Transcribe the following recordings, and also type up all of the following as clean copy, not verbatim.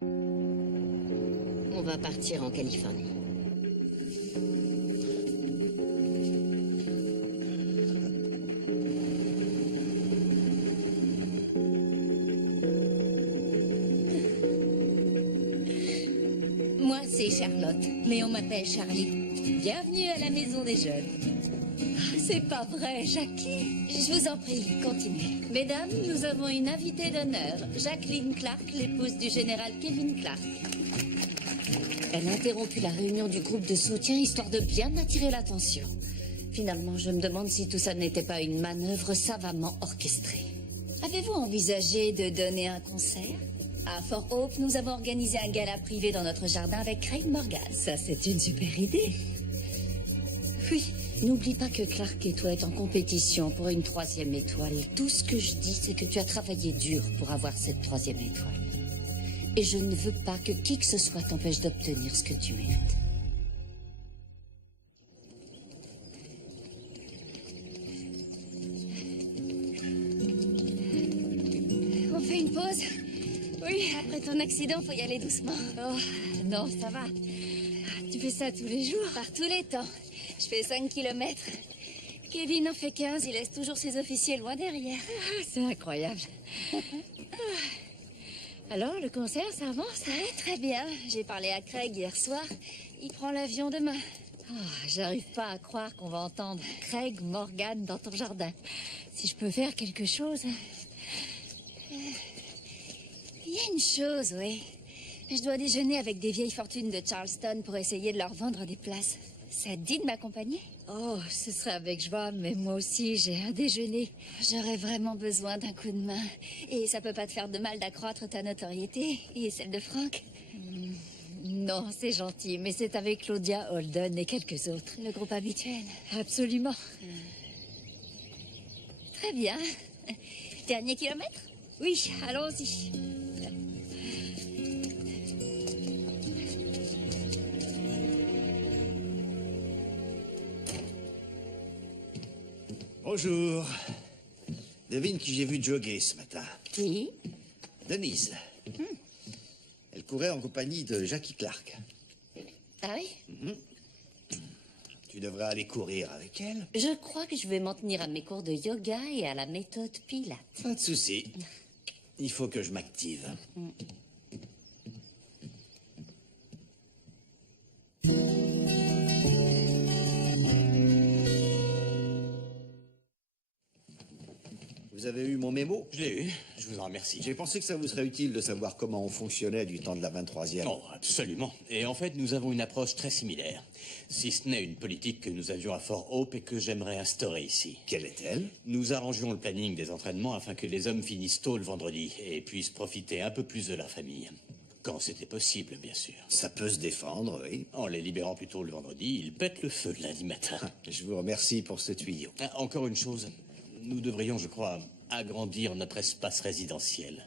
On va partir en Californie. Moi, c'est Charlotte, mais on m'appelle Charlie. Bienvenue à la maison des jeunes. C'est pas vrai, Jackie? Je vous en prie, continuez. Mesdames, nous avons une invitée d'honneur, Jacqueline Clark, l'épouse du général Kevin Clark. Elle a interrompu la réunion du groupe de soutien histoire de bien attirer l'attention. Finalement, je me demande si tout ça n'était pas une manœuvre savamment orchestrée. Avez-vous envisagé de donner un concert? À Fort Hope, nous avons organisé un gala privé dans notre jardin avec Craig Morgan. Ça, c'est une super idée. Oui, n'oublie pas que Clark et toi êtes en compétition pour une 3e étoile. Tout ce que je dis, c'est que tu as travaillé dur pour avoir cette 3e étoile. Et je ne veux pas que qui que ce soit t'empêche d'obtenir ce que tu mérites. On fait une pause? Oui, après ton accident, faut y aller doucement. Oh, non, ça va. Tu fais ça tous les jours? Par tous les temps. Je fais 5 kilomètres. Kevin en fait 15, il laisse toujours ses officiers loin derrière. C'est incroyable. Alors, le concert, ça avance? Ouais, très bien. J'ai parlé à Craig hier soir. Il prend l'avion demain. Oh, j'arrive pas à croire qu'on va entendre Craig Morgan dans ton jardin. Si je peux faire quelque chose... Il y a une chose, oui. Je dois déjeuner avec des vieilles fortunes de Charleston pour essayer de leur vendre des places. Ça te dit de m'accompagner? Oh, ce serait avec joie, mais moi aussi, j'ai un déjeuner. J'aurais vraiment besoin d'un coup de main. Et ça peut pas te faire de mal d'accroître ta notoriété et celle de Frank? Non, c'est gentil, mais c'est avec Claudia Holden et quelques autres. Le groupe habituel. Absolument. Très bien. Dernier kilomètre? Oui, allons-y. Bonjour. Devine qui j'ai vu jogger ce matin. Qui? Denise. Elle courait en compagnie de Jackie Clark. Ah oui? Tu devrais aller courir avec elle. Je crois que je vais m'en tenir à mes cours de yoga et à la méthode Pilates. Pas de souci. Il faut que je m'active. Vous avez eu mon mémo? Je l'ai eu, je vous en remercie. J'ai pensé que ça vous serait utile de savoir comment on fonctionnait du temps de la 23e. Oh, absolument. Et en fait, nous avons une approche très similaire. Si ce n'est une politique que nous avions à Fort Hope et que j'aimerais instaurer ici. Quelle est-elle? Nous arrangeons le planning des entraînements afin que les hommes finissent tôt le vendredi et puissent profiter un peu plus de leur famille. Quand c'était possible, bien sûr. Ça peut se défendre, oui. En les libérant plus tôt le vendredi, ils pètent le feu le lundi matin. Je vous remercie pour ce tuyau. Ah, encore une chose. Nous devrions, je crois, agrandir notre espace résidentiel.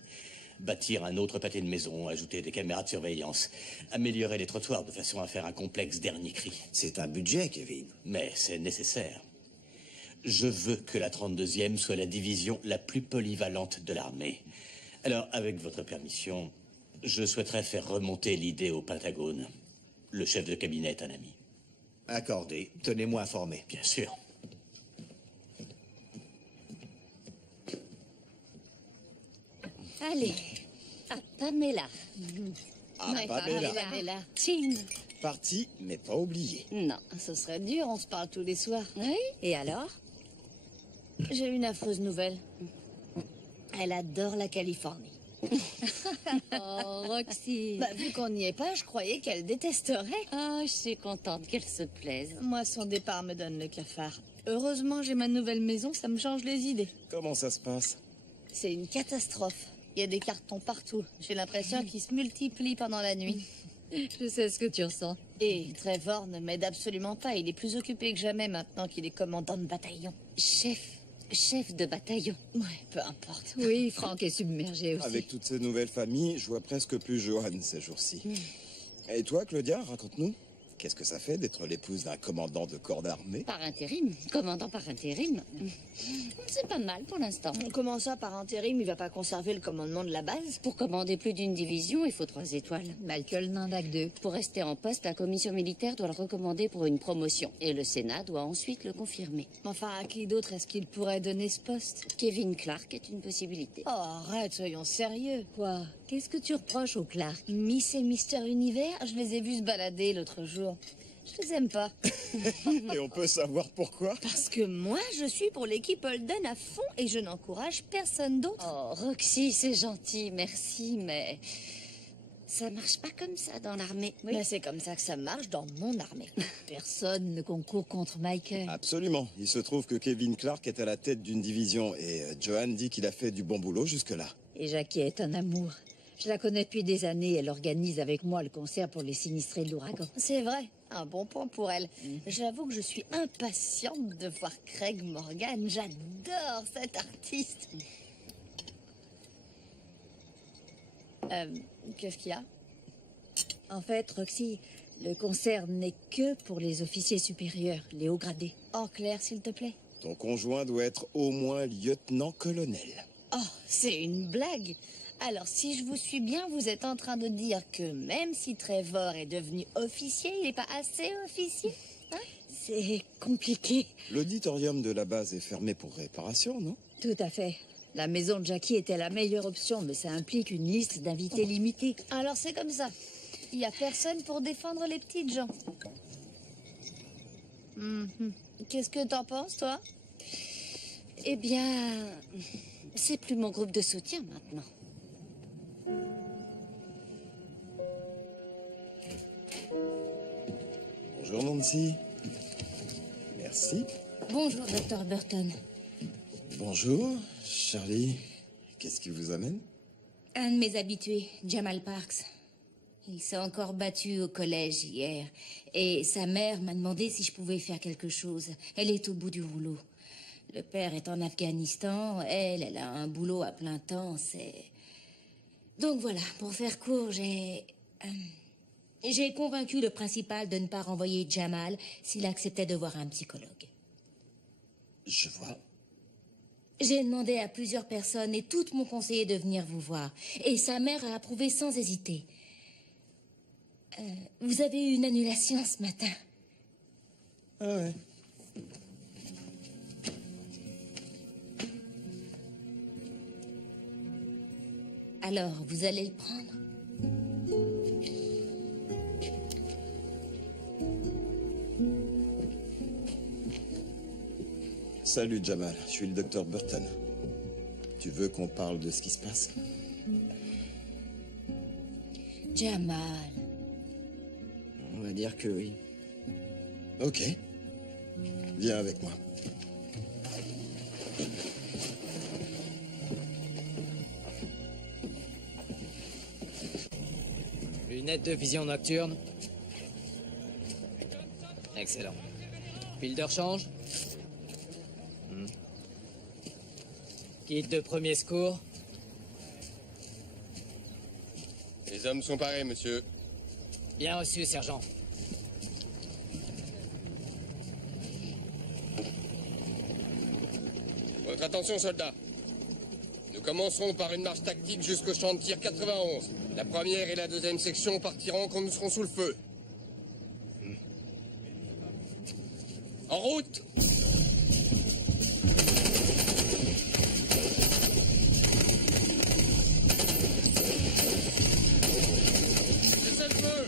Bâtir un autre pâté de maison, ajouter des caméras de surveillance, améliorer les trottoirs de façon à faire un complexe dernier cri. C'est un budget, Kevin. Mais c'est nécessaire. Je veux que la 32e soit la division la plus polyvalente de l'armée. Alors, avec votre permission, je souhaiterais faire remonter l'idée au Pentagone. Le chef de cabinet est un ami. Accordé. Tenez-moi informé. Bien sûr. Allez, à Pamela. Ah, Ouais, Pamela. Pamela. Chin. Parti, mais pas oublié. Non, ce serait dur, on se parle tous les soirs. Oui? Et alors? J'ai une affreuse nouvelle. Elle adore la Californie. Oh, Roxy. Bah, vu qu'on n'y est pas, je croyais qu'elle détesterait. Ah, je suis contente qu'elle se plaise. Moi, son départ me donne le cafard. Heureusement, j'ai ma nouvelle maison, ça me change les idées. Comment ça se passe? C'est une catastrophe. Il y a des cartons partout. J'ai l'impression qu'ils se multiplient pendant la nuit. Je sais ce que tu ressens. Et Trevor ne m'aide absolument pas. Il est plus occupé que jamais maintenant qu'il est commandant de bataillon. Chef de bataillon. Ouais, peu importe. Oui, Franck est submergé aussi. Avec toutes ces nouvelles familles, je vois presque plus Johan ces jours-ci. Et toi, Claudia, raconte-nous. Qu'est-ce que ça fait d'être l'épouse d'un commandant de corps d'armée? Par intérim, commandant par intérim. C'est pas mal pour l'instant. Comment ça, par intérim, il va pas conserver le commandement de la base? Pour commander plus d'une division, il faut 3 étoiles. Michael n'en a que 2. Pour rester en poste, la commission militaire doit le recommander pour une promotion. Et le Sénat doit ensuite le confirmer. Enfin, à qui d'autre est-ce qu'il pourrait donner ce poste? Kevin Clark est une possibilité. Oh, arrête, soyons sérieux. Quoi? Qu'est-ce que tu reproches au Clark? Miss et Mister Univers, je les ai vus se balader l'autre jour. Je les aime pas. Et on peut savoir pourquoi? Parce que moi, je suis pour l'équipe Holden à fond et je n'encourage personne d'autre. Oh, Roxy, c'est gentil, merci, mais ça marche pas comme ça dans l'armée. Mais c'est comme ça que ça marche dans mon armée. Personne ne concourt contre Michael. Absolument. Il se trouve que Kevin Clark est à la tête d'une division et Joanne dit qu'il a fait du bon boulot jusque-là. Et Jackie est un amour. Je la connais depuis des années. Elle organise avec moi le concert pour les sinistrés de l'ouragan. C'est vrai, un bon point pour elle. J'avoue que je suis impatiente de voir Craig Morgan. J'adore cet artiste. Qu'est-ce qu'il y a? En fait, Roxy, le concert n'est que pour les officiers supérieurs, les hauts gradés. En clair, s'il te plaît. Ton conjoint doit être au moins lieutenant-colonel. Oh, c'est une blague. Alors, si je vous suis bien, vous êtes en train de dire que même si Trevor est devenu officier, il n'est pas assez officier, hein? C'est compliqué. L'auditorium de la base est fermé pour réparation, non? Tout à fait. La maison de Jackie était la meilleure option, mais ça implique une liste d'invités limitée. Alors, c'est comme ça. Il n'y a personne pour défendre les petites gens. Qu'est-ce que t'en penses, toi? Eh bien, c'est plus mon groupe de soutien maintenant. Bonjour Nancy. Merci. Bonjour, Dr. Burton. Bonjour, Charlie. Qu'est-ce qui vous amène? Un de mes habitués, Jamal Parks. Il s'est encore battu au collège hier. Et sa mère m'a demandé si je pouvais faire quelque chose. Elle est au bout du rouleau. Le père est en Afghanistan. Elle a un boulot à plein temps. Donc voilà, pour faire court, j'ai convaincu le principal de ne pas renvoyer Jamal s'il acceptait de voir un psychologue. Je vois. J'ai demandé à plusieurs personnes et toutes m'ont conseillé de venir vous voir. Et sa mère a approuvé sans hésiter. Vous avez eu une annulation ce matin. Ah ouais. Alors, vous allez le prendre? Salut Jamal, je suis le docteur Burton. Tu veux qu'on parle de ce qui se passe? Jamal. On va dire que oui. Ok. Viens avec moi. Lunettes de vision nocturne. Excellent. Pile de rechange. Kit de premier secours. Les hommes sont parés, monsieur. Bien reçu, sergent. Votre attention, soldats. Nous commencerons par une marche tactique jusqu'au champ de tir 91. La première et la deuxième section partiront quand nous serons sous le feu. En route! Cessez le feu!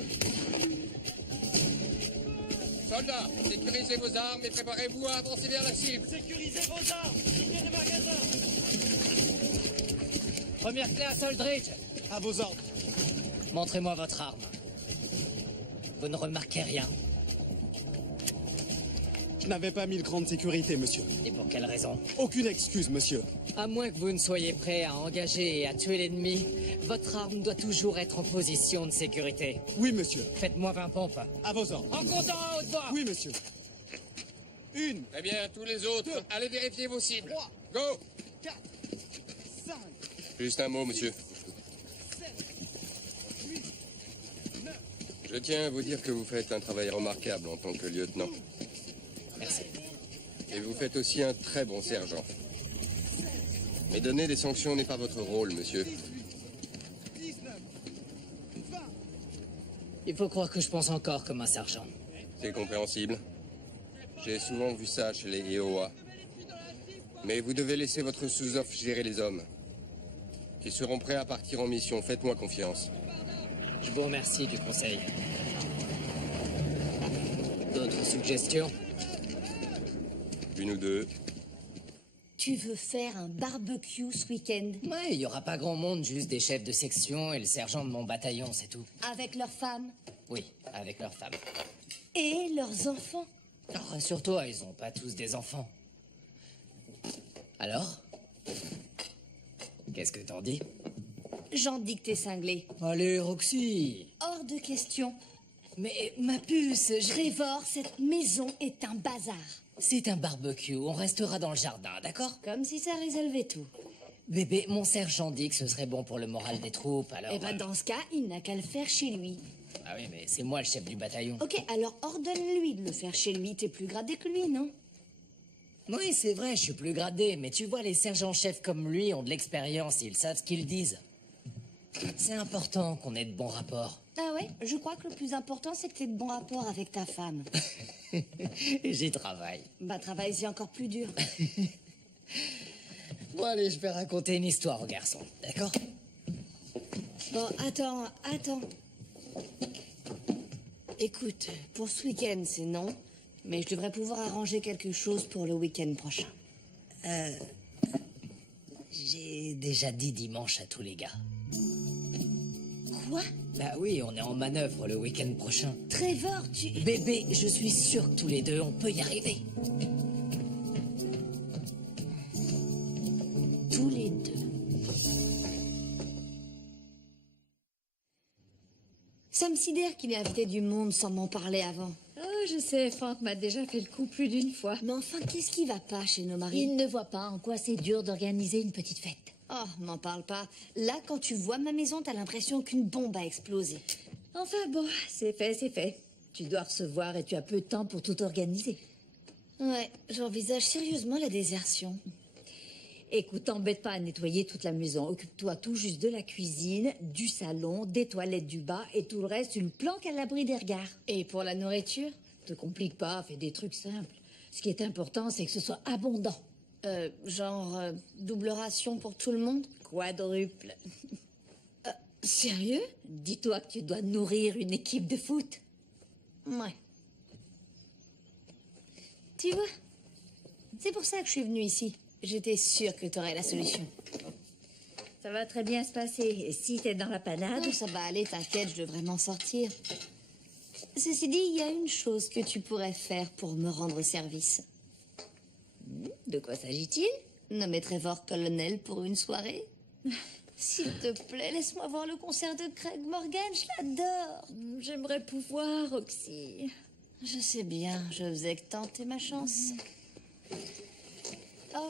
Soldats, sécurisez vos armes et préparez-vous à avancer vers la cible. Sécurisez vos armes! Lignez les magasins! Première classe, Aldridge. À vos ordres. Montrez-moi votre arme. Vous ne remarquez rien. Je n'avais pas mis de grande sécurité, monsieur. Et pour quelle raison? Aucune excuse, monsieur. À moins que vous ne soyez prêt à engager et à tuer l'ennemi, votre arme doit toujours être en position de sécurité. Oui, monsieur. Faites-moi 20 pompes. À vos ordres. En comptant à haute voix. Oui, monsieur. Une, Très bien, tous les autres, allez vérifier vos cibles. 3, Go! 4, 5, Juste un mot, monsieur. 7, 8, 9. Je tiens à vous dire que vous faites un travail remarquable en tant que lieutenant. Merci. Et vous faites aussi un très bon sergent. Mais donner des sanctions n'est pas votre rôle, monsieur. Il faut croire que je pense encore comme un sergent. C'est compréhensible. J'ai souvent vu ça chez les EOA. Mais vous devez laisser votre sous-off gérer les hommes. Ils seront prêts à partir en mission, faites-moi confiance. Je vous remercie du conseil. D'autres suggestions? Une ou deux. Tu veux faire un barbecue ce week-end? Ouais, il y aura pas grand monde, juste des chefs de section et le sergent de mon bataillon, c'est tout. Avec leurs femmes? Oui, avec leurs femmes. Et leurs enfants? Alors, rassure-toi, ils ont pas tous des enfants. Alors? Qu'est-ce que t'en dis? J'en dis que t'es cinglé. Allez, Roxy! Hors de question. Mais ma puce, Trevor, cette maison est un bazar. c'est un barbecue, on restera dans le jardin, d'accord? Comme si ça résolvait tout. Bébé, mon sergent dit que ce serait bon pour le moral des troupes, alors... Eh ben, dans ce cas, il n'a qu'à le faire chez lui. Ah oui, mais c'est moi le chef du bataillon. Ok, alors ordonne-lui de le faire chez lui. T'es plus gradé que lui, non? Oui, c'est vrai, je suis plus gradé, mais tu vois, les sergents-chefs comme lui ont de l'expérience, ils savent ce qu'ils disent. C'est important qu'on ait de bons rapports. Ah ouais? Je crois que le plus important, c'est que t'aies de bons rapports avec ta femme. J'y travaille. Bah, travaille-y encore plus dur. Bon, allez, je vais raconter une histoire aux garçons, d'accord? Bon, attends. Écoute, pour ce week-end, c'est non. Mais je devrais pouvoir arranger quelque chose pour le week-end prochain. J'ai déjà dit dimanche à tous les gars. Quoi? Bah oui, on est en manœuvre le week-end prochain. Trevor, tu... Bébé, je suis sûr que tous les deux, on peut y arriver. Tous les deux. Ça me sidère qu'il ait invité du monde sans m'en parler avant. Oh, je sais, Franck m'a déjà fait le coup plus d'une fois. Mais enfin, qu'est-ce qui va pas chez nos maris? Il ne voit pas en quoi c'est dur d'organiser une petite fête. Oh, m'en parle pas. Là, quand tu vois ma maison, t'as l'impression qu'une bombe a explosé. Enfin bon, c'est fait, c'est fait. Tu dois recevoir et tu as peu de temps pour tout organiser. Ouais, j'envisage sérieusement la désertion. Écoute, t'embête pas à nettoyer toute la maison. Occupe-toi tout juste de la cuisine, du salon, des toilettes du bas et tout le reste, tu le planques à l'abri des regards. Et pour la nourriture? Te complique pas, fais des trucs simples. Ce qui est important, c'est que ce soit abondant. Double ration pour tout le monde? Quadruple. Sérieux? Dis-toi que tu dois nourrir une équipe de foot. Ouais. Tu vois? C'est pour ça que je suis venue ici. J'étais sûre que t'aurais la solution. Ça va très bien se passer. Et si t'es dans la panade... Ah, ça va aller, t'inquiète, je devrais m'en sortir. Ceci dit, il y a une chose que tu pourrais faire pour me rendre service. De quoi s'agit-il? Nommer Trevor colonel pour une soirée. S'il te plaît, laisse-moi voir le concert de Craig Morgan, je l'adore. J'aimerais pouvoir, Roxy. Je sais bien, je faisais que tenter ma chance. Oh,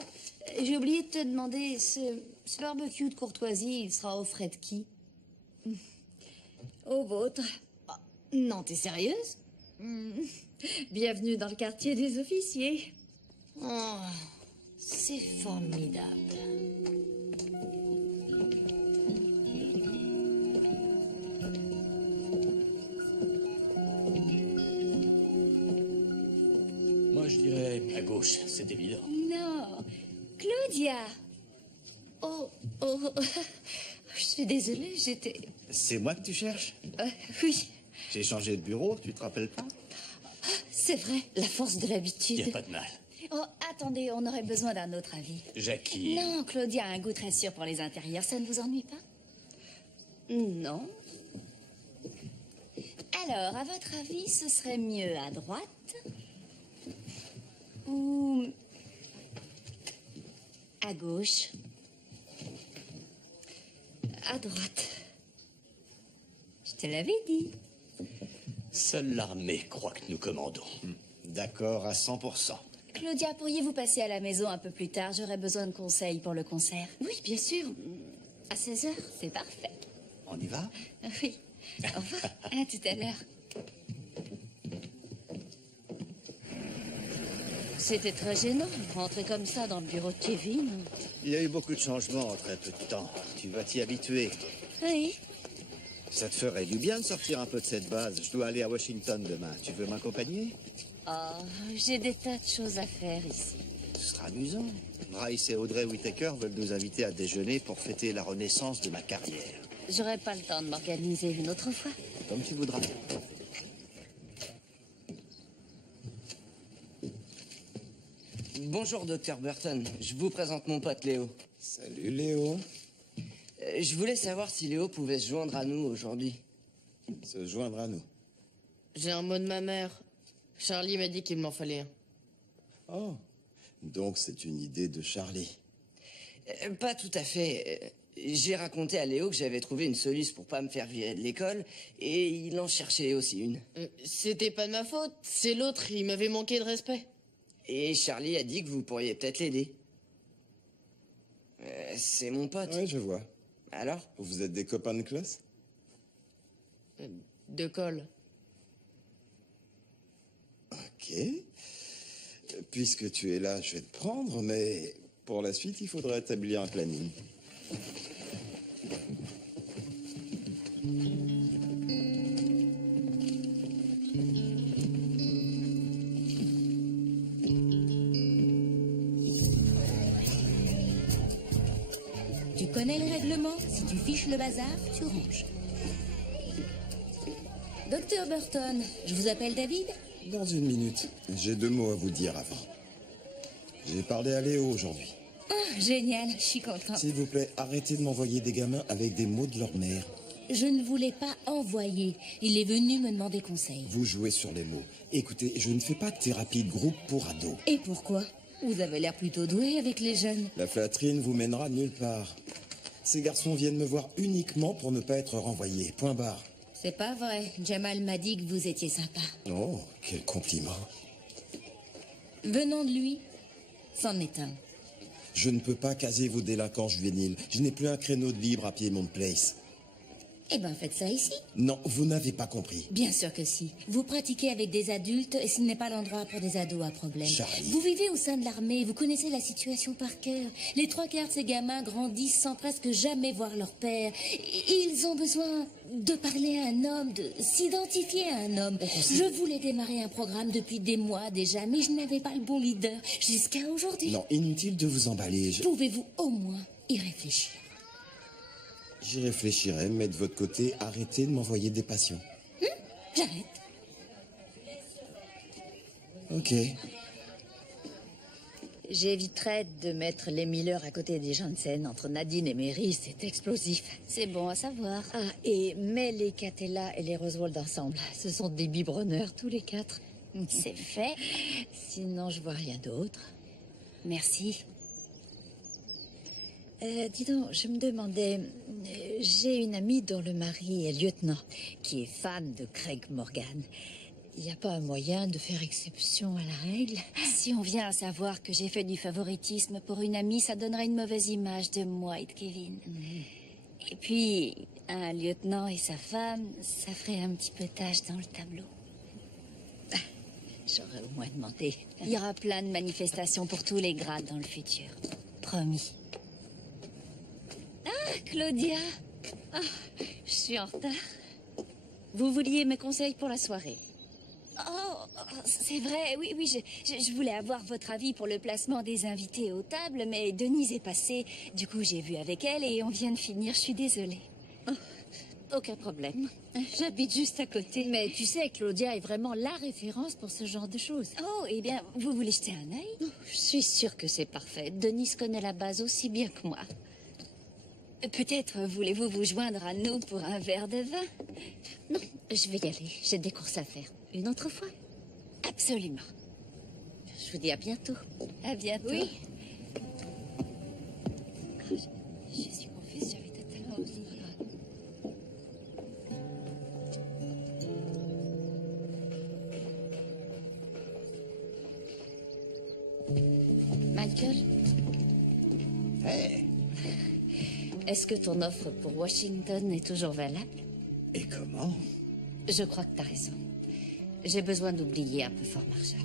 j'ai oublié de te demander, ce barbecue de courtoisie, il sera au frais de qui? Au vôtre. Oh, non, t'es sérieuse? Bienvenue dans le quartier des officiers. Oh, c'est formidable. Moi, je dirais à gauche, c'est évident. Non, Claudia. Oh, je suis désolée, j'étais... C'est moi que tu cherches? Oui, J'ai changé de bureau, tu te rappelles pas? c'est vrai, la force de Il n'y l'habitude. a pas de mal. Oh, attendez, on aurait besoin d'un autre avis. Jackie. Non, Claudia a un goût très sûr pour les intérieurs, ça ne vous ennuie pas? Non. Alors, à votre avis, ce serait mieux à droite ou à gauche? À droite. Je te l'avais dit. Seule l'armée croit que nous commandons. D'accord à 100%. Claudia, pourriez-vous passer à la maison un peu plus tard? J'aurais besoin de conseils pour le concert. Oui, bien sûr. À 16h, c'est parfait. On y va? Oui. Au revoir. À tout à l'heure. C'était très gênant, rentrer comme ça dans le bureau de Kevin. Il y a eu beaucoup de changements en très peu de temps. Tu vas t'y habituer. Oui. Ça te ferait du bien de sortir un peu de cette base. Je dois aller à Washington demain. Tu veux m'accompagner? Oh, j'ai des tas de choses à faire ici. Ce sera amusant. Bryce et Audrey Whittaker veulent nous inviter à déjeuner pour fêter la renaissance de ma carrière. J'aurai pas le temps de m'organiser une autre fois. Comme tu voudras. Bonjour, Dr. Burton. Je vous présente mon pote Léo. Salut Léo. Je voulais savoir si Léo pouvait se joindre à nous aujourd'hui. Se joindre à nous. J'ai un mot de ma mère. Charlie m'a dit qu'il m'en fallait un. Oh, donc c'est une idée de Charlie. Pas tout à fait. J'ai raconté à Léo que j'avais trouvé une solution pour pas me faire virer de l'école, et il en cherchait aussi une. C'était pas de ma faute, c'est l'autre, il m'avait manqué de respect. Et Charlie a dit que vous pourriez peut-être l'aider. C'est mon pote. Oui, je vois. Alors? Vous êtes des copains de classe? De colle. Ok. Puisque tu es là, je vais te prendre, mais pour la suite, il faudra établir un planning. Tu connais le règlement? Si tu fiches le bazar, tu ranges. Docteur Burton, je vous appelle David? Dans une minute, j'ai 2 mots à vous dire avant. J'ai parlé à Léo aujourd'hui. Ah, génial, je suis contente. S'il vous plaît, arrêtez de m'envoyer des gamins avec des mots de leur mère. Je ne voulais pas envoyer. Il est venu me demander conseil. Vous jouez sur les mots. Écoutez, je ne fais pas de thérapie de groupe pour ados. Et pourquoi? Vous avez l'air plutôt doué avec les jeunes. La flatterie ne vous mènera nulle part. Ces garçons viennent me voir uniquement pour ne pas être renvoyés. Point barre. C'est pas vrai. Jamal m'a dit que vous étiez sympa. Oh, quel compliment. Venant de lui, c'en est un. Je ne peux pas caser vos délinquants juvéniles. Je n'ai plus un créneau de libre à Piedmont Place. Eh ben, faites ça ici. Non, vous n'avez pas compris. Bien sûr que si. Vous pratiquez avec des adultes et ce n'est pas l'endroit pour des ados à problème. Charlie. Vous vivez au sein de l'armée, vous connaissez la situation par cœur. Les 3/4 de ces gamins grandissent sans presque jamais voir leur père. Et ils ont besoin de parler à un homme, de s'identifier à un homme. Je voulais démarrer un programme depuis des mois déjà, mais je n'avais pas le bon leader jusqu'à aujourd'hui. Non, inutile de vous emballer. Pouvez-vous au moins y réfléchir? J'y réfléchirai, mais de votre côté, arrêtez de m'envoyer des patients. J'arrête. Ok. J'éviterais de mettre les Miller à côté des Janssen. Entre Nadine et Mary, c'est explosif. C'est bon à savoir. Ah, et mets les Catella et les Roswald ensemble. Ce sont des biberonneurs, tous les 4. C'est fait. Sinon, je vois rien d'autre. Merci. Dis donc, je me demandais, j'ai une amie dont le mari est lieutenant, qui est fan de Craig Morgan. Il n'y a pas un moyen de faire exception à la règle? Si on vient à savoir que j'ai fait du favoritisme pour une amie, ça donnerait une mauvaise image de moi et de Kevin. Et puis, un lieutenant et sa femme, ça ferait un petit peu tache dans le tableau. J'aurais au moins demandé. Il y aura plein de manifestations pour tous les grades dans le futur. Promis. Ah, Claudia! Ah, je suis en retard. Vous vouliez mes conseils pour la soirée? Oh, c'est vrai, oui, je voulais avoir votre avis pour le placement des invités aux tables, mais Denise est passée. Du coup, j'ai vu avec elle et on vient de finir, je suis désolée. Oh, aucun problème. J'habite juste à côté. Mais tu sais, Claudia est vraiment la référence pour ce genre de choses. Oh, eh bien, vous voulez jeter un œil? Je suis sûre que c'est parfait. Denise connaît la base aussi bien que moi. Peut-être voulez-vous vous joindre à nous pour un verre de vin? Non, je vais y aller. J'ai des courses à faire. Une autre fois? Absolument. Je vous dis à bientôt. À bientôt. Oui. Je suis confuse, j'avais totalement oublié. Michael? Hey. Est-ce que ton offre pour Washington est toujours valable? Et comment? Je crois que t'as raison. J'ai besoin d'oublier un peu Fort Marshall.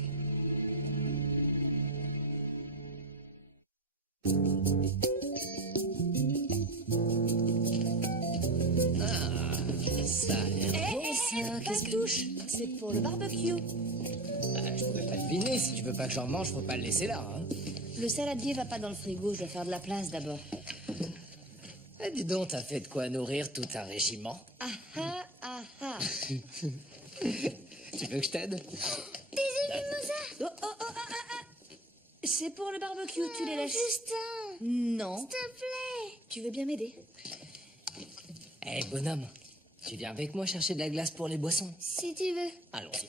ça? Qu'est-ce que touche? C'est pour le barbecue. Je pourrais pas deviner. Si tu veux pas que j'en mange, faut pas le laisser là. Hein. Le saladier va pas dans le frigo, je dois faire de la place d'abord. Eh, dis donc, t'as fait de quoi nourrir tout un régiment. Ah ah ah ah. Tu veux que je t'aide? Des mimosas. Oh oh oh ah ah ah. C'est pour le barbecue, tu les laisses. Justin, Non. s'il te plaît. Tu veux bien m'aider? Eh, bonhomme, tu viens avec moi chercher de la glace pour les boissons? Si tu veux. Allons-y.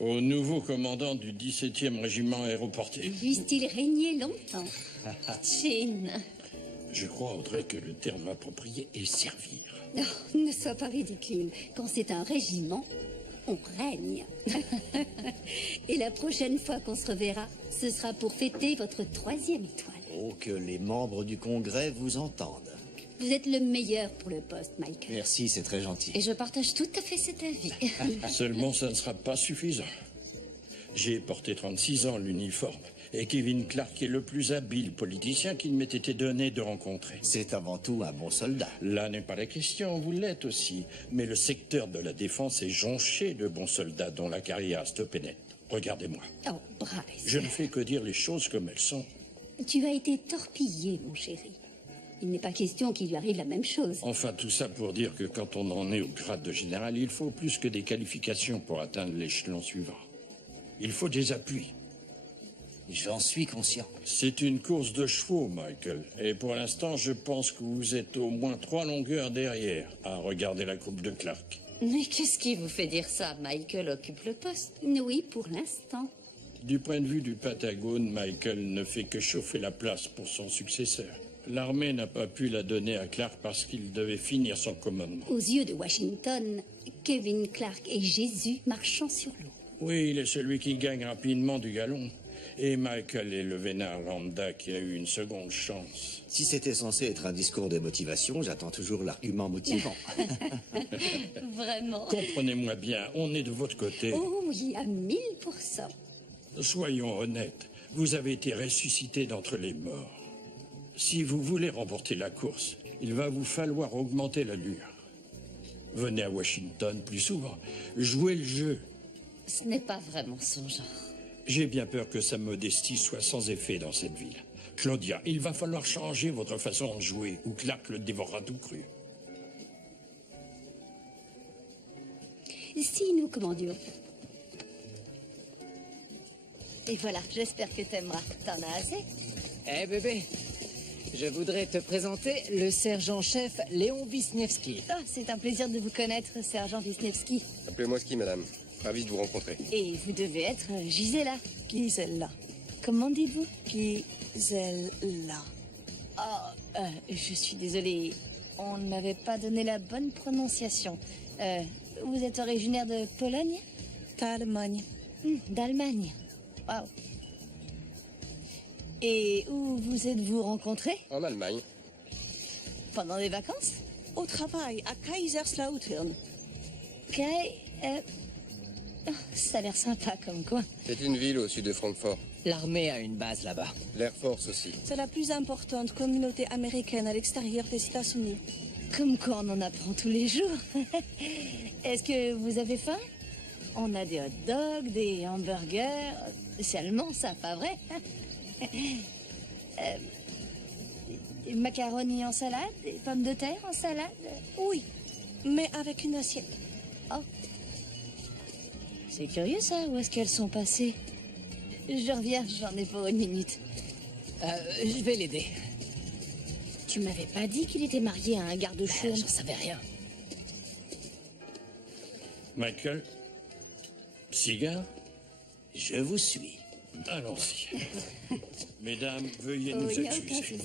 Au nouveau commandant du 17e régiment aéroporté. Puisse-t-il régner longtemps? Chin. Je crois, Audrey, que le terme approprié est servir. Non, ne sois pas ridicule. Quand c'est un régiment, on règne. Et la prochaine fois qu'on se reverra, ce sera pour fêter votre 3e étoile. Oh, que les membres du Congrès vous entendent. Vous êtes le meilleur pour le poste, Michael. Merci, c'est très gentil. Et je partage tout à fait cet avis. Seulement, ça ne sera pas suffisant. J'ai porté 36 ans l'uniforme. Et Kevin Clark est le plus habile politicien qu'il m'ait été donné de rencontrer. C'est avant tout un bon soldat. Là n'est pas la question, vous l'êtes aussi. Mais le secteur de la défense est jonché de bons soldats dont la carrière a stoppé net. Regardez-moi. Oh, Bryce. Je ne fais que dire les choses comme elles sont. Tu as été torpillé, mon chéri. Il n'est pas question qu'il lui arrive la même chose. Enfin, tout ça pour dire que quand on en est au grade de général, il faut plus que des qualifications pour atteindre l'échelon suivant. Il faut des appuis. J'en suis conscient. C'est une course de chevaux, Michael. Et pour l'instant, je pense que vous êtes au moins 3 longueurs derrière à regarder la coupe de Clark. Mais qu'est-ce qui vous fait dire ça? Michael occupe le poste. Oui, pour l'instant. Du point de vue du Patagone, Michael ne fait que chauffer la place pour son successeur. L'armée n'a pas pu la donner à Clark parce qu'il devait finir son commandement. Aux yeux de Washington, Kevin Clark est Jésus marchant sur l'eau. Oui, il est celui qui gagne rapidement du galon. Et Michael est le vénard lambda qui a eu une seconde chance. Si c'était censé être un discours de motivation, j'attends toujours l'argument motivant. Vraiment. Comprenez-moi bien, on est de votre côté. Oh oui, à 1000%. Soyons honnêtes, vous avez été ressuscité d'entre les morts. Si vous voulez remporter la course, il va vous falloir augmenter l'allure. Venez à Washington plus souvent, jouez le jeu. Ce n'est pas vraiment son genre. J'ai bien peur que sa modestie soit sans effet dans cette ville. Claudia, il va falloir changer votre façon de jouer, ou Clark le dévorera tout cru. Si nous commandions. Et voilà, j'espère que t'aimeras. T'en as assez? Eh bébé, je voudrais te présenter le sergent-chef Léon Wisniewski. Ah, c'est un plaisir de vous connaître, sergent Wisniewski. Appelez-moi Ski, madame. Ravi de vous rencontrer. Et vous devez être Gisela. Gisela. Comment dites-vous? Gisela. Oh, je suis désolée. On ne m'avait pas donné la bonne prononciation. Vous êtes originaire de Pologne? D'Allemagne. D'Allemagne. Waouh. Et où vous êtes-vous rencontrés? En Allemagne. Pendant des vacances? Au travail, à Kaiserslautern. Ça a l'air sympa comme coin. C'est une ville au sud de Francfort. L'armée a une base là-bas. L'Air Force aussi. C'est la plus importante communauté américaine à l'extérieur des États-Unis. Comme quoi on en apprend tous les jours. Est-ce que vous avez faim? On a des hot dogs, des hamburgers. C'est allemand ça, pas vrai? Des macaronis en salade, des pommes de terre en salade? Oui, mais avec une assiette. Oh. C'est curieux ça, où est-ce qu'elles sont passées? Je reviens, j'en ai pour une minute. Je vais l'aider. Tu m'avais pas dit qu'il était marié à un garde-chiourme? J'en savais rien. Michael, cigare? Je vous suis. Allons-y. Mesdames, veuillez nous excuser.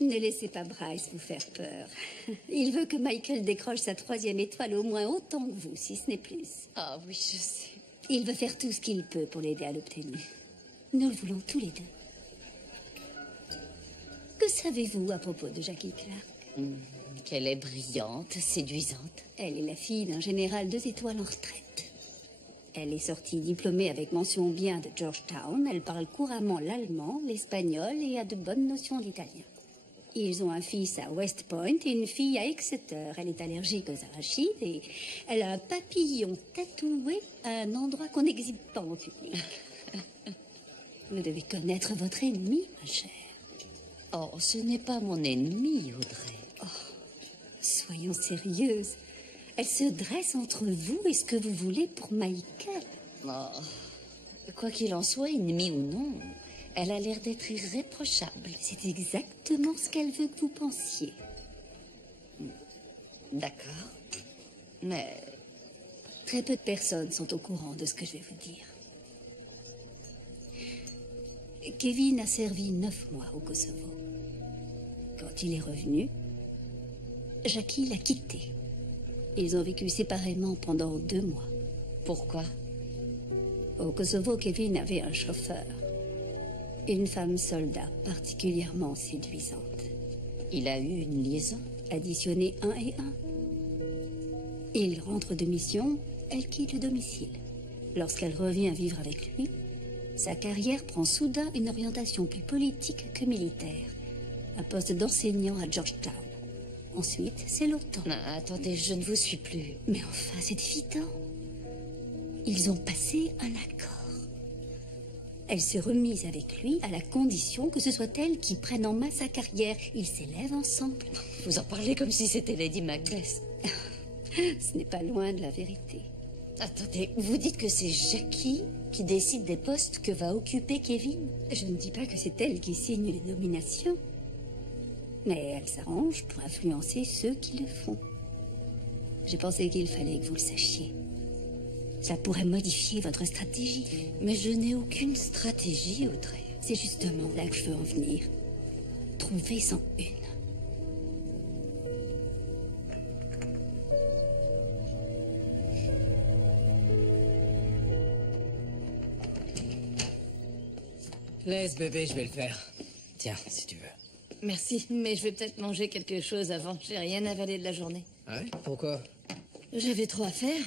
Ne laissez pas Bryce vous faire peur. Il veut que Michael décroche sa 3e étoile au moins autant que vous, si ce n'est plus. Ah oui, je sais. Il veut faire tout ce qu'il peut pour l'aider à l'obtenir. Nous le voulons tous les deux. Que savez-vous à propos de Jackie Clark? qu'elle est brillante, séduisante. Elle est la fille d'un général 2 étoiles en retraite. Elle est sortie diplômée avec mention bien de Georgetown. Elle parle couramment l'allemand, l'espagnol et a de bonnes notions d'italien. Ils ont un fils à West Point et une fille à Exeter. Elle est allergique aux arachides et elle a un papillon tatoué à un endroit qu'on n'exhibe pas en public. Vous devez connaître votre ennemi, ma chère. Oh, ce n'est pas mon ennemi, Audrey. Oh, soyons sérieuses. Elle se dresse entre vous et ce que vous voulez pour Michael. Oh, quoi qu'il en soit, ennemi ou non, elle a l'air d'être irréprochable. C'est exactement ce qu'elle veut que vous pensiez. D'accord. Mais très peu de personnes sont au courant de ce que je vais vous dire. Kevin a servi 9 mois au Kosovo. Quand il est revenu, Jackie l'a quitté. Ils ont vécu séparément pendant 2 mois. Pourquoi? Au Kosovo, Kevin avait un chauffeur. Une femme soldat particulièrement séduisante. Il a eu une liaison? Additionnez 1 et 1. Il rentre de mission, elle quitte le domicile. Lorsqu'elle revient vivre avec lui, sa carrière prend soudain une orientation plus politique que militaire. Un poste d'enseignant à Georgetown. Ensuite, c'est l'OTAN. Non, attendez, je ne vous suis plus. Mais enfin, c'est évident. Ils ont passé un accord. Elle s'est remise avec lui à la condition que ce soit elle qui prenne en main sa carrière. Ils s'élèvent ensemble. Vous en parlez comme si c'était Lady Macbeth. Ce n'est pas loin de la vérité. Attendez, vous dites que c'est Jackie qui décide des postes que va occuper Kevin? Je ne dis pas que c'est elle qui signe les nominations. Mais elle s'arrange pour influencer ceux qui le font. J'ai pensé qu'il fallait que vous le sachiez. Ça pourrait modifier votre stratégie. Mais je n'ai aucune stratégie, Audrey. C'est justement là que je veux en venir. Trouvez-en une. Laisse bébé, je vais le faire. Tiens, si tu veux. Merci, mais je vais peut-être manger quelque chose avant. J'ai rien avalé de la journée. Ouais? Pourquoi? J'avais trop à faire.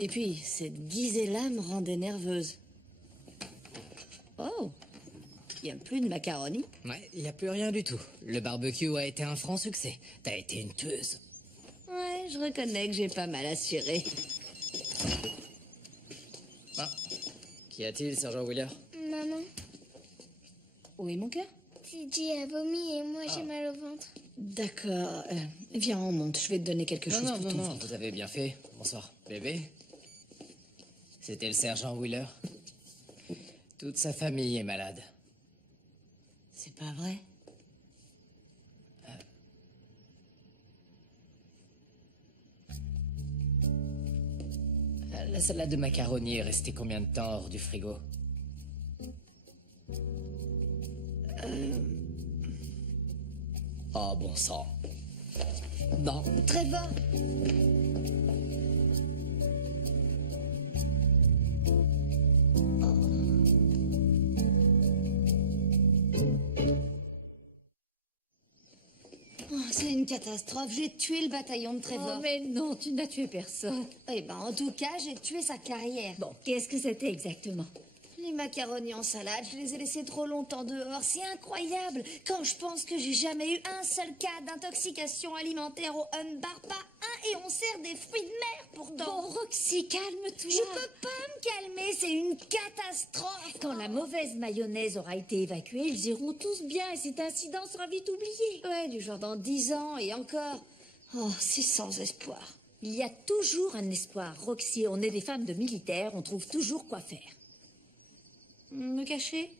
Et puis, cette Gisela me rendait nerveuse. Oh, il n'y a plus de macaroni? Ouais, il n'y a plus rien du tout. Le barbecue a été un franc succès. T'as été une tueuse. Ouais, je reconnais que j'ai pas mal assuré. Ah. Qu'y a-t-il, sergent Wheeler? Maman, Où est mon cœur? Gigi a vomi et moi j'ai mal au ventre. D'accord. Viens, on monte. Je vais te donner quelque chose pour ton ventre. Vous avez bien fait. Bonsoir. Bébé? C'était le sergent Wheeler. Toute sa famille est malade. C'est pas vrai? La salade de macaroni est restée combien de temps hors du frigo? Oh, bon sang. Bon. Trevor! Oh, c'est une catastrophe. J'ai tué le bataillon de Trevor. Oh, mais non, tu n'as tué personne. Eh ben, en tout cas, j'ai tué sa carrière. Bon, qu'est-ce que c'était exactement? Les macaronis en salade, je les ai laissés trop longtemps dehors. C'est incroyable. Quand je pense que j'ai jamais eu un seul cas d'intoxication alimentaire au bar, pas un, et on sert des fruits de mer pourtant. Bon, Roxy, calme-toi. Je peux pas me calmer, c'est une catastrophe. Quand la mauvaise mayonnaise aura été évacuée, ils iront tous bien et cet incident sera vite oublié. Ouais, du genre dans 10 ans et encore. Oh, c'est sans espoir. Il y a toujours un espoir, Roxy. On est des femmes de militaires, on trouve toujours quoi faire. Me cacher?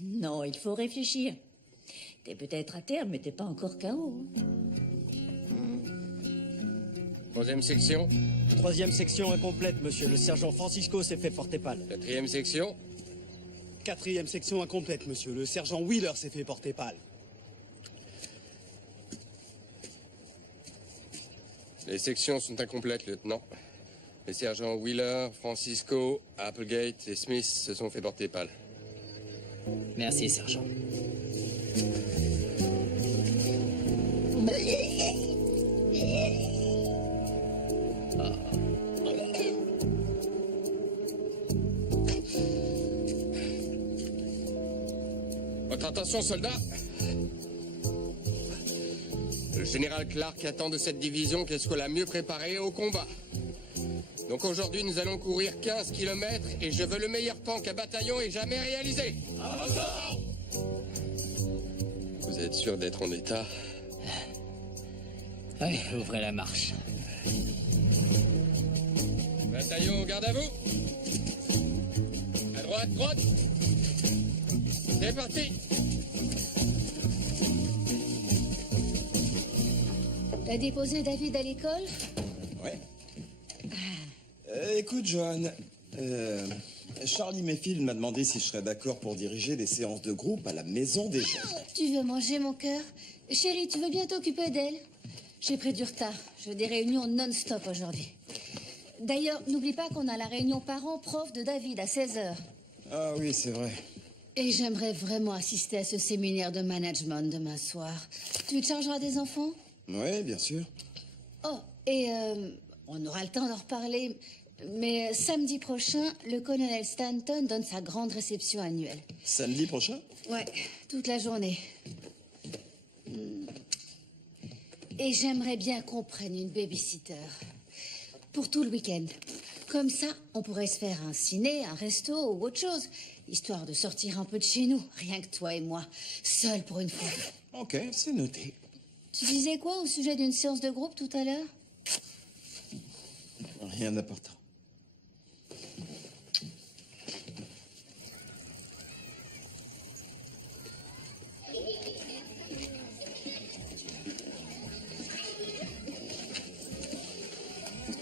Non, il faut réfléchir. T'es peut-être à terre, mais t'es pas encore KO. Troisième section. Troisième section incomplète, monsieur. Le sergent Francisco s'est fait porter pâle. Quatrième section. Quatrième section incomplète, monsieur. Le sergent Wheeler s'est fait porter pâle. Les sections sont incomplètes, lieutenant. Les sergents Wheeler, Francisco, Applegate et Smith se sont fait porter pâle. Merci, sergent. Votre attention, soldats. Le général Clark attend de cette division qu'elle soit la mieux préparée au combat. Donc aujourd'hui, nous allons courir 15 km et je veux le meilleur temps qu'un bataillon ait jamais réalisé. Vous êtes sûr d'être en état? Allez, ouvrez la marche. Bataillon, garde à vous. À droite, droite. C'est parti. T'as déposé David à l'école? Ouais. Écoute, Johan, Charlie Mayfield m'a demandé si je serais d'accord pour diriger des séances de groupe à la maison des jeunes. Tu veux manger mon cœur? Chérie, tu veux bien t'occuper d'elle? J'ai pris du retard. J'ai des réunions non-stop aujourd'hui. D'ailleurs, n'oublie pas qu'on a la réunion parents-prof de David à 16h. Ah oui, c'est vrai. Et j'aimerais vraiment assister à ce séminaire de management demain soir. Tu te chargeras des enfants? Ouais, bien sûr. Oh, et on aura le temps d'en reparler. Mais samedi prochain, le colonel Stanton donne sa grande réception annuelle. Samedi prochain? Ouais, toute la journée. Et j'aimerais bien qu'on prenne une babysitter. Pour tout le week-end. Comme ça, on pourrait se faire un ciné, un resto ou autre chose. Histoire de sortir un peu de chez nous. Rien que toi et moi. Seuls pour une fois. Ok, c'est noté. Tu disais quoi au sujet d'une séance de groupe tout à l'heure? Rien d'important.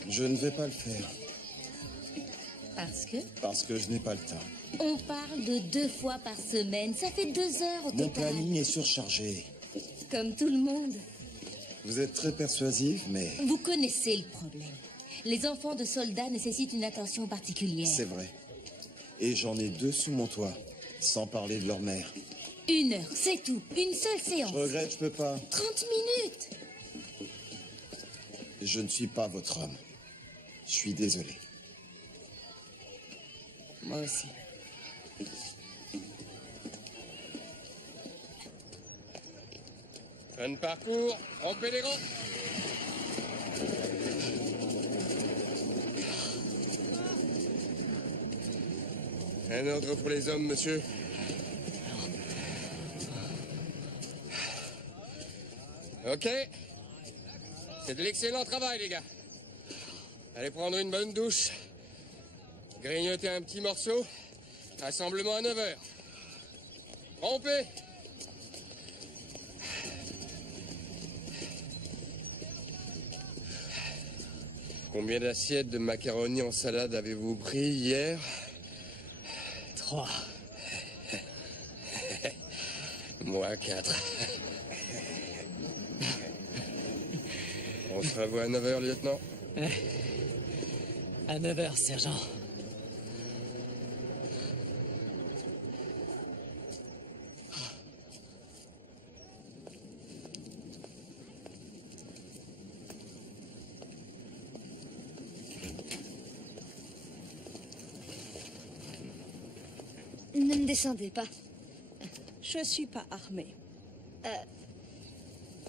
Je ne vais pas le faire. Parce que? Parce que je n'ai pas le temps. On parle de 2 fois par semaine. Ça fait 2 heures au Mon total. planning est surchargé. Comme tout le monde. Vous êtes très persuasif, mais Vous connaissez le problème. Les enfants de soldats nécessitent une attention particulière. c'est vrai. Et j'en ai 2 sous mon toit, sans parler de leur mère. 1 heure, c'est tout. Une seule séance. Je regrette, je peux pas. 30 minutes. Je ne suis pas votre homme. Je suis désolé. Moi aussi. Fin de parcours, rompez les rangs. Un ordre pour les hommes, monsieur. Ok. C'est de l'excellent travail, les gars. Allez prendre une bonne douche. Grignoter un petit morceau. Rassemblement à 9h. Rompez. Combien d'assiettes de macaroni en salade avez-vous pris hier? 3. Moi, 4. On se revoit à 9h, lieutenant. À 9h, sergent. Ne me descendez pas. Je suis pas armée.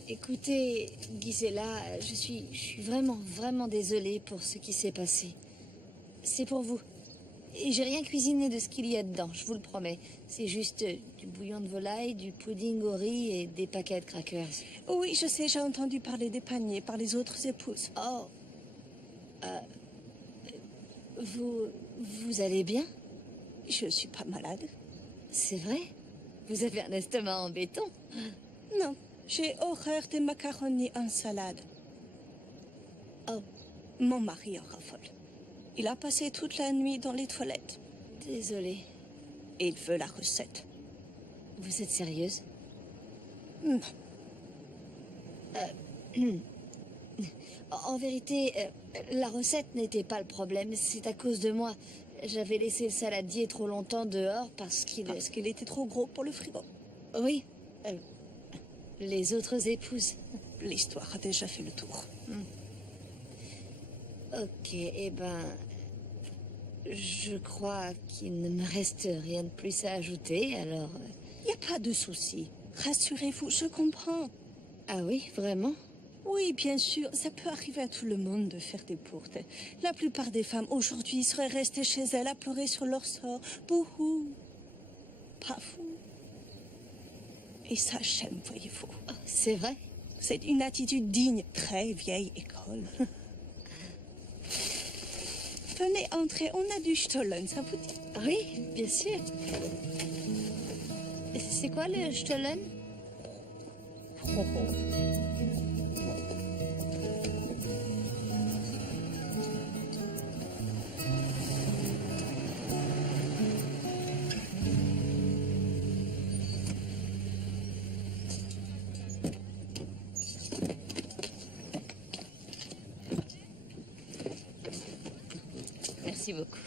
Écoutez, Gisela, je suis vraiment désolée pour ce qui s'est passé. C'est pour vous. Et j'ai rien cuisiné de ce qu'il y a dedans, je vous le promets. C'est juste du bouillon de volaille, du pudding au riz et des paquets de crackers. Oui, je sais, j'ai entendu parler des paniers par les autres épouses. Oh. Vous allez bien? Je suis pas malade. C'est vrai? Vous avez un estomac en béton? Non, j'ai horreur des macaronis en salade. Oh. Mon mari en raffole. Il a passé toute la nuit dans les toilettes. Désolée. Et il veut la recette. Vous êtes sérieuse? Non. En vérité, la recette n'était pas le problème. C'est à cause de moi. J'avais laissé le saladier trop longtemps dehors parce qu'il était trop gros pour le frigo. Oui. Les autres épouses. L'histoire a déjà fait le tour. Ok, eh ben... Je crois qu'il ne me reste rien de plus à ajouter, alors... Il n'y a pas de souci. Rassurez-vous, je comprends. Ah oui, vraiment? Oui, bien sûr, ça peut arriver à tout le monde de faire des bourdes. La plupart des femmes aujourd'hui seraient restées chez elles à pleurer sur leur sort. Bouhou. Pas vous. Et ça, j'aime, voyez-vous. Oh, c'est vrai? C'est une attitude digne, très vieille école. Venez entrer, on a du Stollen, ça vous dit? Oui, bien sûr. C'est quoi le Stollen? Merci beaucoup.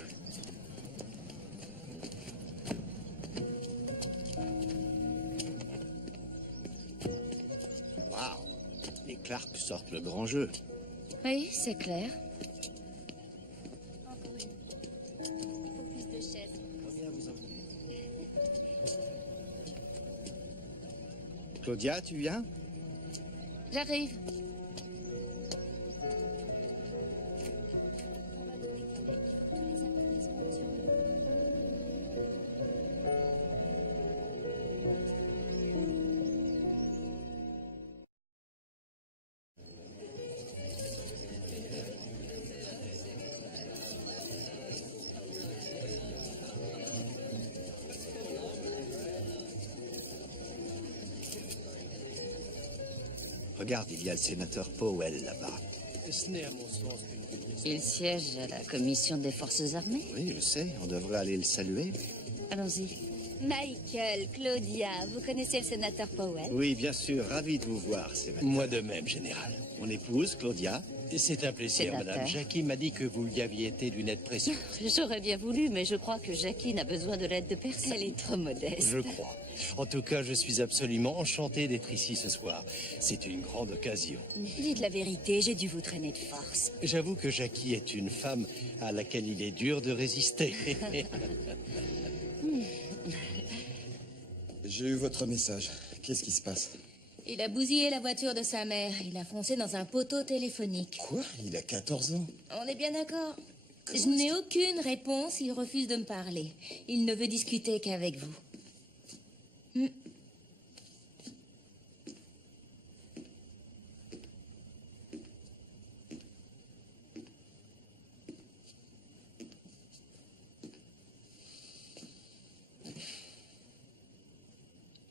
Waouh! Les Clark sortent le grand jeu. Oui, c'est clair. Claudia, tu viens? J'arrive. Regarde, il y a le sénateur Powell là-bas. Il siège à la commission des forces armées. Oui, je sais, on devrait aller le saluer. Allons-y. Michael, Claudia, vous connaissez le sénateur Powell? Oui, bien sûr, ravi de vous voir, sénateur. Moi de même, général. Mon épouse, Claudia. C'est un plaisir, Sénateur. madame. Jackie m'a dit que vous lui aviez été d'une aide précieuse. J'aurais bien voulu, mais je crois que Jackie n'a besoin de l'aide de personne. Elle est trop modeste. Je crois. En tout cas, je suis absolument enchanté d'être ici ce soir. C'est une grande occasion. Dites la vérité, j'ai dû vous traîner de force. J'avoue que Jackie est une femme à laquelle il est dur de résister. J'ai eu votre message. Qu'est-ce qui se passe? Il a bousillé la voiture de sa mère. Il a foncé dans un poteau téléphonique. Quoi? Il a 14 ans. On est bien d'accord. Je n'ai aucune réponse. Il refuse de me parler. Il ne veut discuter qu'avec vous.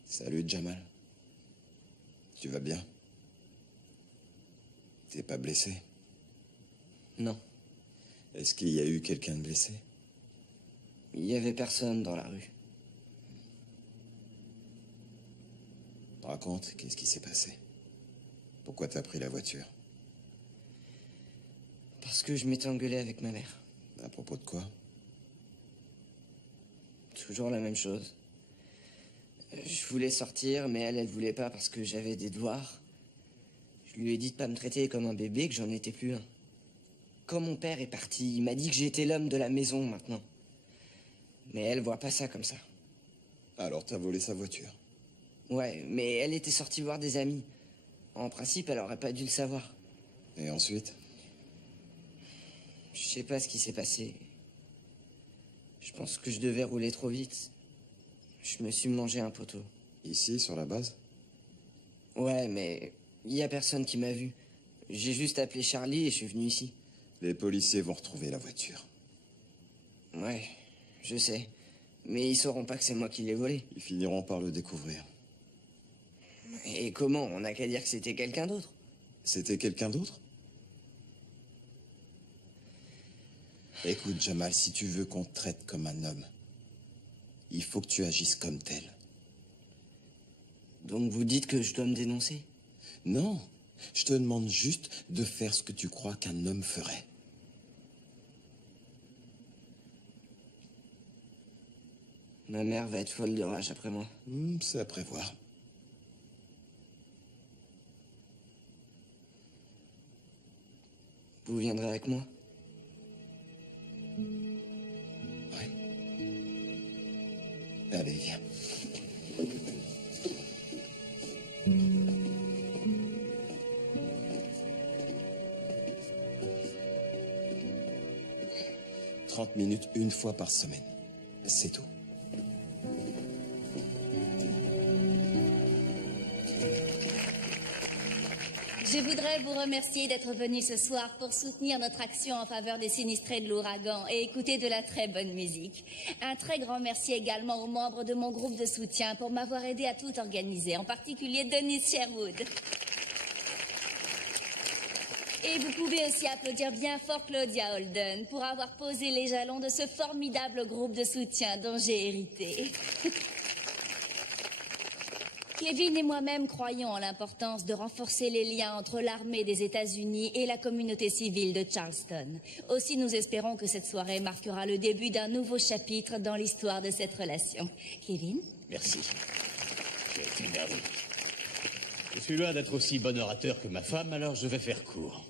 Salut, Jamal. Tu vas bien? T'es pas blessé? Non. Est-ce qu'il y a eu quelqu'un de blessé? Il y avait personne dans la rue. Raconte, qu'est-ce qui s'est passé? Pourquoi t'as pris la voiture? Parce que je m'étais engueulé avec ma mère. À propos de quoi? Toujours la même chose. Je voulais sortir, mais elle voulait pas parce que j'avais des devoirs. Je lui ai dit de pas me traiter comme un bébé, que j'en étais plus un. Quand mon père est parti, il m'a dit que j'étais l'homme de la maison maintenant. Mais elle voit pas ça comme ça. Alors t'as volé sa voiture? Ouais, mais elle était sortie voir des amis. En principe, elle aurait pas dû le savoir. Et ensuite? Je sais pas ce qui s'est passé. Je pense que je devais rouler trop vite. Je me suis mangé un poteau. Ici, sur la base? Ouais, mais il y a personne qui m'a vu. J'ai juste appelé Charlie et je suis venu ici. Les policiers vont retrouver la voiture. Ouais, je sais. Mais ils sauront pas que c'est moi qui l'ai volée. Ils finiront par le découvrir. Et comment? On n'a qu'à dire que c'était quelqu'un d'autre. C'était quelqu'un d'autre? Écoute, Jamal, si tu veux qu'on te traite comme un homme, il faut que tu agisses comme tel. Donc vous dites que je dois me dénoncer? Non, je te demande juste de faire ce que tu crois qu'un homme ferait. Ma mère va être folle de rage après moi. C'est à prévoir. Vous viendrez avec moi? Allez, viens. 30 minutes une fois par semaine. C'est tout. Je voudrais vous remercier d'être venu ce soir pour soutenir notre action en faveur des sinistrés de l'ouragan et écouter de la très bonne musique. Un très grand merci également aux membres de mon groupe de soutien pour m'avoir aidé à tout organiser, en particulier Denise Sherwood. Et vous pouvez aussi applaudir bien fort Claudia Holden pour avoir posé les jalons de ce formidable groupe de soutien dont j'ai hérité. Kevin et moi-même croyons en l'importance de renforcer les liens entre l'armée des États-Unis et la communauté civile de Charleston. Aussi, nous espérons que cette soirée marquera le début d'un nouveau chapitre dans l'histoire de cette relation. Kevin? Merci. C'est une merveille. Je suis loin d'être aussi bon orateur que ma femme, alors je vais faire court.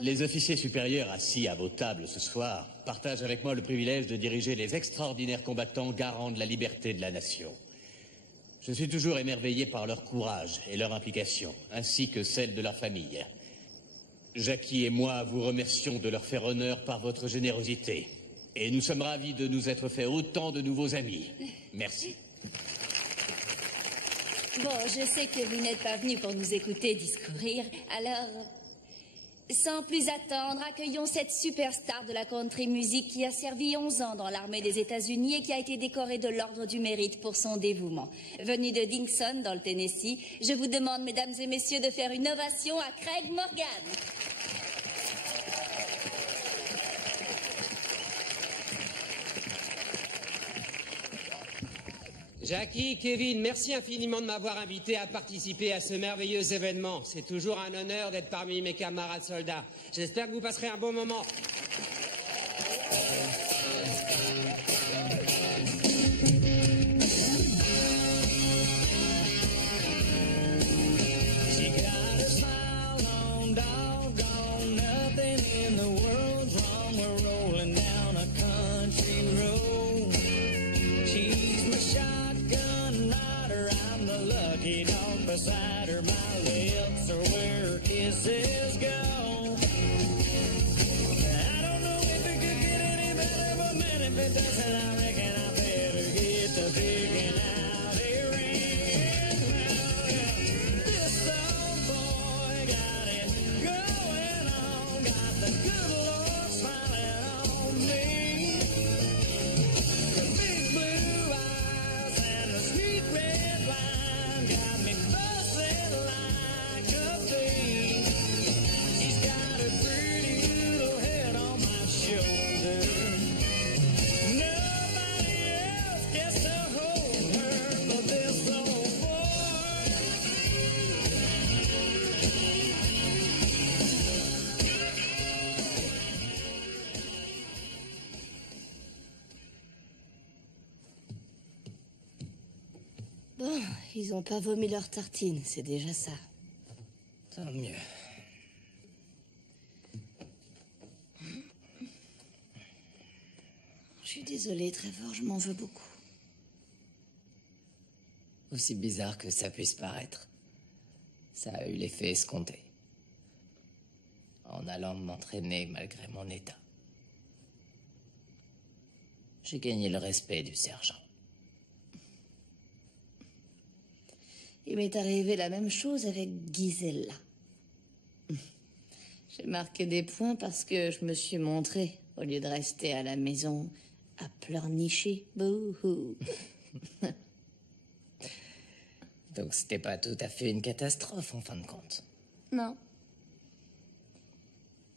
Les officiers supérieurs assis à vos tables ce soir partagent avec moi le privilège de diriger les extraordinaires combattants garants de la liberté de la nation. Je suis toujours émerveillé par leur courage et leur implication, ainsi que celle de leur famille. Jackie et moi vous remercions de leur faire honneur par votre générosité. Et nous sommes ravis de nous être fait autant de nouveaux amis. Merci. Bon, je sais que vous n'êtes pas venu pour nous écouter discourir, alors... Sans plus attendre, accueillons cette superstar de la country music qui a servi 11 ans dans l'armée des États-Unis et qui a été décorée de l'Ordre du Mérite pour son dévouement. Venu de Dixon, dans le Tennessee, je vous demande, mesdames et messieurs, de faire une ovation à Craig Morgan. Jackie, Kevin, merci infiniment de m'avoir invité à participer à ce merveilleux événement. C'est toujours un honneur d'être parmi mes camarades soldats. J'espère que vous passerez un bon moment. Beside her, my lips are where her kisses go. I don't know if it could get any better, but man, if it doesn't, I reckon I better get to picking out a ring. This old boy got it going on, got the good Lord smiling on me. The big blue eyes and the sweet red wine got me buzzing like a bee. She's got a pretty little head on my shoulder. Nobody else gets to hold her but this old boy. Bon, ils ont pas vomi leur tartine, c'est déjà ça. Tant mieux. Je suis désolée, Trevor, je m'en veux beaucoup. Aussi bizarre que ça puisse paraître, ça a eu l'effet escompté. En allant m'entraîner malgré mon état. J'ai gagné le respect du sergent. Il m'est arrivé la même chose avec Gisela. J'ai marqué des points parce que je me suis montrée au lieu de rester à la maison à pleurnicher. Bouhou. Donc c'était pas tout à fait une catastrophe en fin de compte. Non.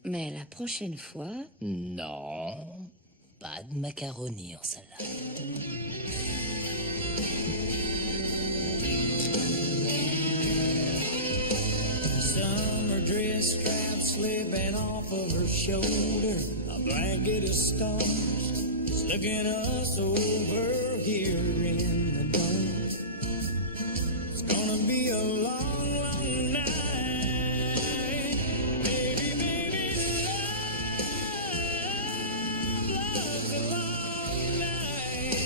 Mais la prochaine fois... Non, pas de macaroni en salade. Summer dress strap slipping off of her shoulder. A blanket of stars is looking us over here in the dome. It's gonna be a long, long night. Baby, baby, love's a long night.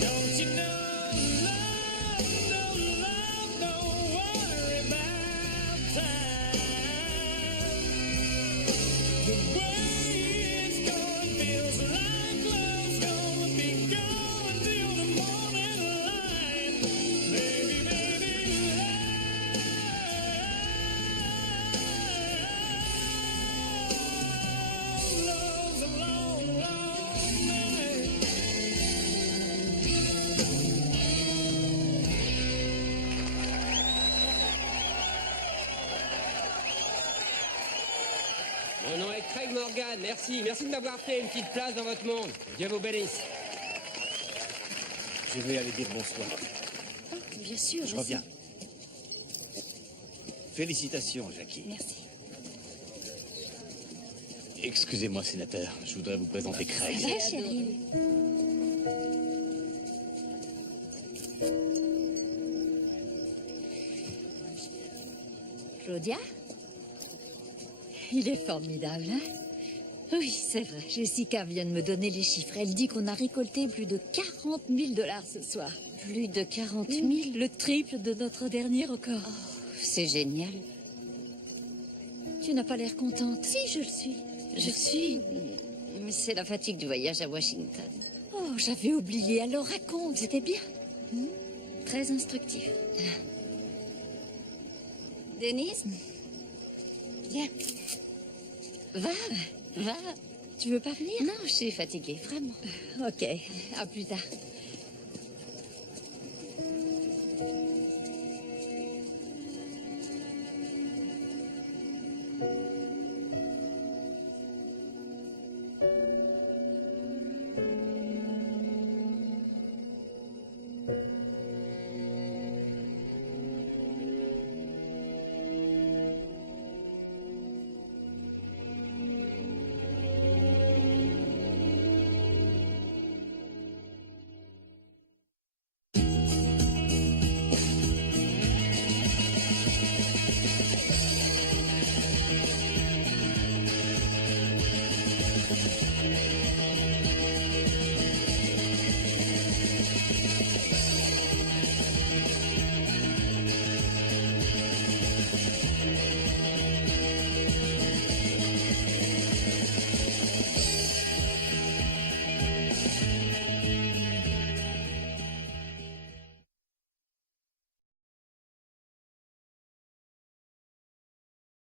Don't you know? The way Mon nom est Craig Morgan, merci. Merci de m'avoir fait une petite place dans votre monde. Dieu vous bénisse. Je vais aller dire bonsoir. Bien sûr, Je reviens. Félicitations, Jackie. Merci. Excusez-moi, sénateur, je voudrais vous présenter Craig. Ça va, chérie? Claudia? Il est formidable, hein? Oui, c'est vrai. Jessica vient de me donner les chiffres. Elle dit qu'on a récolté plus de 40 000 $ ce soir. Plus de 40 000? Le triple de notre dernier record. C'est génial. Tu n'as pas l'air contente. Si, je le suis. Je suis. Mais c'est la fatigue du voyage à Washington. Oh, j'avais oublié. Alors raconte, c'était bien. Très instructif. Denise? Viens. Va. Tu veux pas venir? Non, je suis fatiguée, vraiment. Ok, à plus tard.